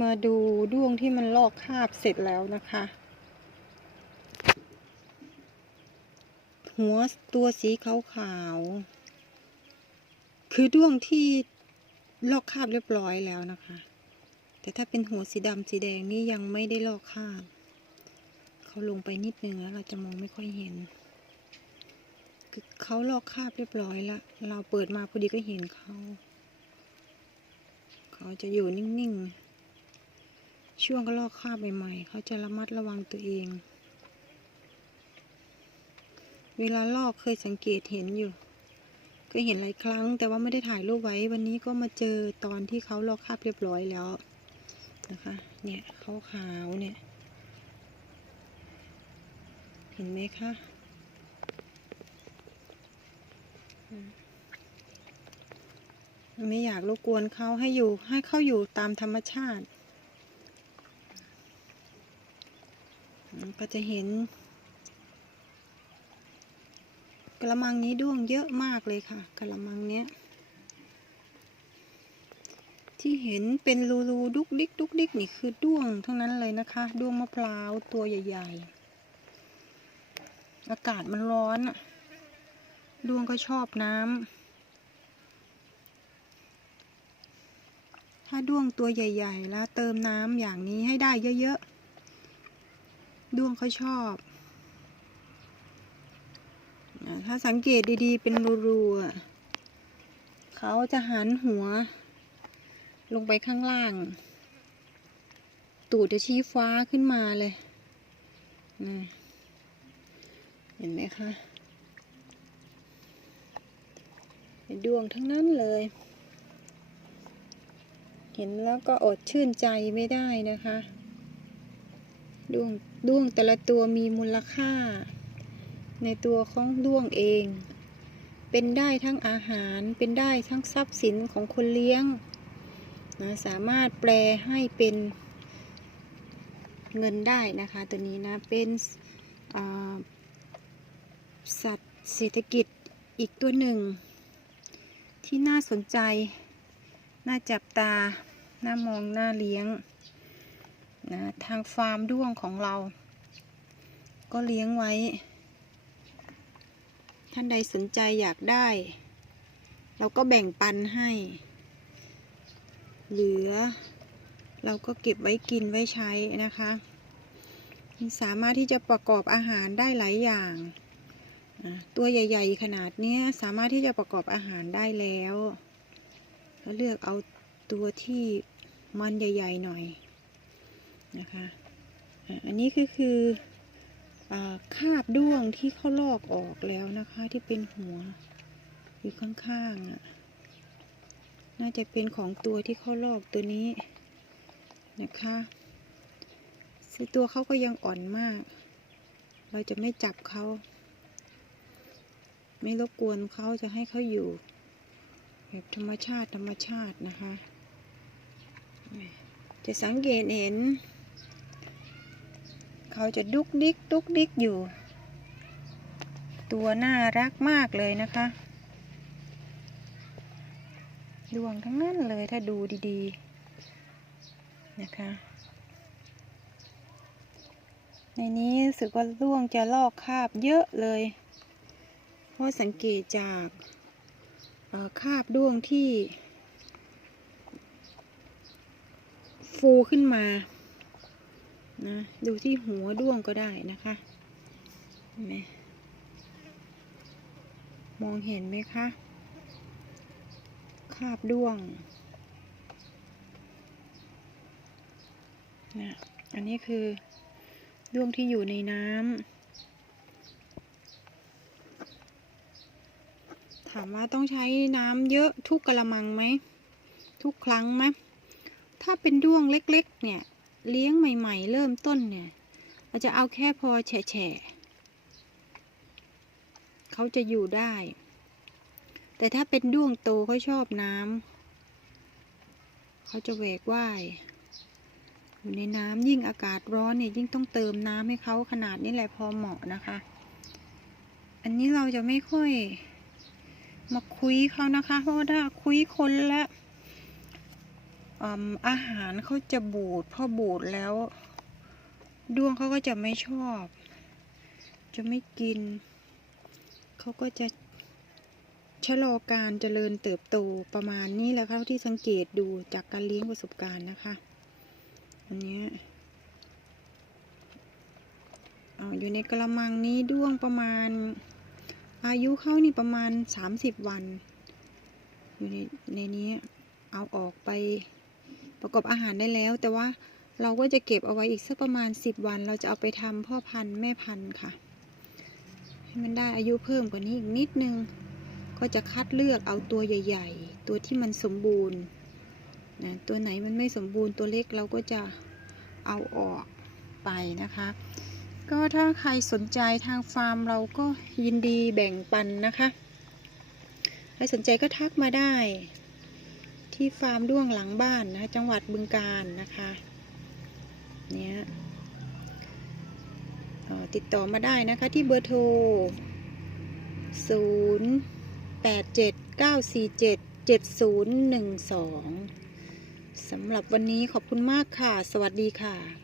มาดูด้วงที่มันลอกคราบเสร็จแล้วนะคะ หัวตัวสีขาวๆคือด้วงที่ลอกคราบเรียบร้อยแล้วนะคะ แต่ถ้าเป็นหัวสีดำสีแดงนี่ยังไม่ได้ลอกคราบเขาลงไปนิดนึงแล้วเราจะมองไม่ค่อยเห็นคือเขาลอกคราบเรียบร้อยแล้วเราเปิดมาพอดีก็เห็นเขา เขาจะอยู่นิ่ง ๆ ช่วงก็ลอกคราบใหม่ๆเขาจะระมัดระวังตัวเอง เวลาลอกเคยสังเกตเห็นอยู่ก็เห็นหลายครั้ง แต่ว่าไม่ได้ถ่ายรูปไว้ วันนี้ก็มาเจอตอนที่เขาลอกคราบเรียบร้อยแล้วนะคะ เนี่ยเขาขาวเนี่ย เห็นไหมคะไม่อยากรบกวนเขาให้อยู่ให้เขาอยู่ตามธรรมชาติอืม ก็จะเห็น กระมังนี้ด้วงเยอะมากเลยค่ะ กระมังเนี้ย ที่เห็นเป็นรูรูดุกดิกดุกดิกนี่คือด้วงทั้งนั้นเลยนะคะ ด้วงมะพร้าวตัวใหญ่ ๆ อากาศมันร้อนอะด้วงก็ชอบน้ำถ้าด้วงตัวใหญ่ ๆ แล้วเติมน้ำอย่างนี้ให้ได้เยอะ ๆ ด้วงเขาชอบ ถ้าสังเกตดีๆ เป็นรูๆอะเขาจะหันหัว ลงไปข้างล่าง ตูดจะชี้ฟ้าขึ้นมาเลยนะเห็นไหมคะ เป็นดวงทั้งนั้นเลย เห็นแล้วก็อดชื่นใจไม่ได้นะคะ ด้วงด้วงแต่ละตัวมีมูลค่า ในตัวของด้วงเอง เป็นได้ทั้งอาหาร เป็นได้ทั้งทรัพย์สินของคนเลี้ยงนะสามารถแปลให้เป็นเงินได้นะคะ ตัวนี้นะ เป็นสัตว์เศรษฐกิจอีกตัวหนึ่ง ที่น่าสนใจ น่าจับตา น่ามอง น่าเลี้ยง นะทางฟาร์มด้วงของเรา ก็เลี้ยงไว้ ท่านใดสนใจอยากได้ เราก็แบ่งปันให้ เหลือ เราก็เก็บไว้กินไว้ใช้นะคะสามารถที่จะประกอบอาหารได้หลายอย่าง ตัวใหญ่ ๆ ขนาดนี้สามารถที่จะประกอบอาหารได้แล้วก็เลือกเอาตัวที่มันใหญ่ ๆ หน่อย นะคะอันนี้ก็คืออคาบด้วงที่เขาลอกออกแล้วนะคะที่เป็นหัวอยู่ข้างๆอะน่าจะเป็นของตัวที่เขาลอกตัวนี้นะคะซึ่งตัวเขาก็ยังอ่อนมาก เราจะไม่จับเขาไม่รบกวนเขาจะให้เขาอยู่แบบธรรมชาติธรรมชาตินะคะ จะสังเกตเห็น เขาจะดุกดิกดุกดิกอยู่ ตัวน่ารักมากเลยนะคะดวงทั้งนั้นเลยถ้าดูดีๆนะคะ ในนี้สึกว่าร่วงจะลอกคราบเยอะเลย เพราะสังเกตจากคราบด้วงที่ ฟูขึ้นมา นะดูที่หัวด้วงก็ได้นะคะเห็นไหมมองเห็นไหมคะคาบด้วงนะอันนี้คือด้วงที่อยู่ในน้ำถามว่าต้องใช้น้ำเยอะทุกกระมังไหมทุกครั้งไหมถ้าเป็นด้วงเล็ก ๆ เนี่ย เลี้ยงใหม่ ๆ เริ่มต้นเนี่ย เราจะเอาแค่พอแฉะเขาจะอยู่ได้ แต่ถ้าเป็นด้วงโตเขาชอบน้ำเขาจะแหวกว่ายอยู่ในน้ำยิ่งอากาศร้อนเนี่ยยิ่งต้องเติมน้ำให้เขาขนาดนี้แหละพอเหมาะนะคะ อันนี้เราจะไม่ค่อยมาคุยเขานะคะ เพราะว่าถ้าคุยคนละเอาหารเขาจะบูดพอบูดแล้ว ด้วงเขาก็จะไม่ชอบ จะไม่กิน เขาก็จะชะลอการเจริญเติบโตประมาณนี้แหละค่ะที่สังเกตดูจากการเลี้ยงประสบการณ์นะคะ อันเนี้ยอาอยู่ในกระมังนี้ด้วงประมาณ อายุเขานี่ประมาณ 30 วัน อยู่ในในนี้เอาออกไป ประกอบอาหารได้แล้ว แต่ว่าเราก็จะเก็บเอาไว้อีกสักประมาณ 10 วัน เราจะเอาไปทำพ่อพันธุ์แม่พันธุ์ค่ะ ให้มันได้อายุเพิ่มกว่านี้อีกนิดนึง ก็จะคัดเลือกเอาตัวใหญ่ ๆ ตัวที่มันสมบูรณ์นะตัวไหนมันไม่สมบูรณ์ตัวเล็กเราก็จะเอาออกไปนะคะ ก็ถ้าใครสนใจทางฟาร์มเราก็ยินดีแบ่งปันนะคะ ใครสนใจก็ทักมาได้ ที่ฟาร์มด้วงหลังบ้านนะคะจังหวัดบึงกาฬนะคะเนี่ยติดต่อมาได้นะคะที่เบอร์โทร 0 8 7 9 4 7 7 0 1 2สำหรับวันนี้ขอบคุณมากค่ะ สวัสดีค่ะ